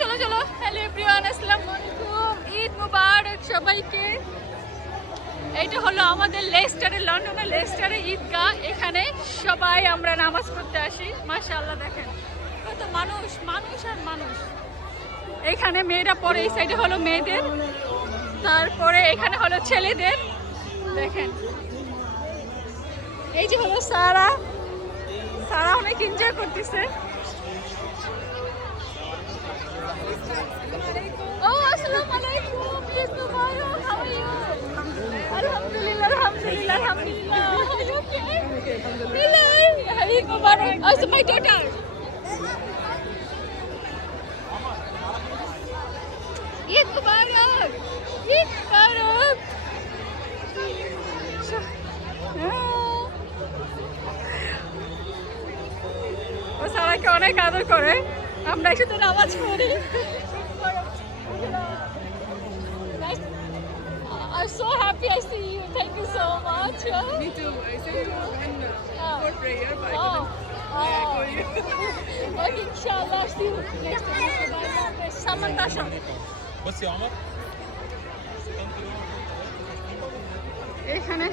চলো চলো। Hello everyone, আসসালামু আলাইকুম, ঈদ মুবারক সবাইকে। এইটা হলো আমাদের লেস্টারের, লন্ডনের লেস্টারের ঈদগাহ। এখানে সবাই আমরা নামাজ পড়তে আসি। মাশাআল্লাহ দেখেন কত মানুষ, মানুষ আর মানুষ। এখানে মেয়েরা পড়ে, এই সাইডে হলো মেয়েদের, তারপরে এখানে হলো ছেলেদের। দেখেন এই যে হলো সারা, সারা অনেক এনজয় করতেছে। ও আসসালামু আলাইকুম, ঈদ মুবারক, হাউ আর ইউ? আলহামদুলিল্লাহ আলহামদুলিল্লাহ আলহামদুলিল্লাহ। Really? Eid Mubarak. Also my daughter. Eid মুবারক, ঈদ মুবারক। ও সারাকে অনেক আদর করে, আমরা একসাথে নামাজ পড়ি। I'm so happy I see you. Thank you so much. Me too. I said you for prayer, but I couldn't. Okay, inshallah, see you next time. Samantha. بس يا عمر এখানে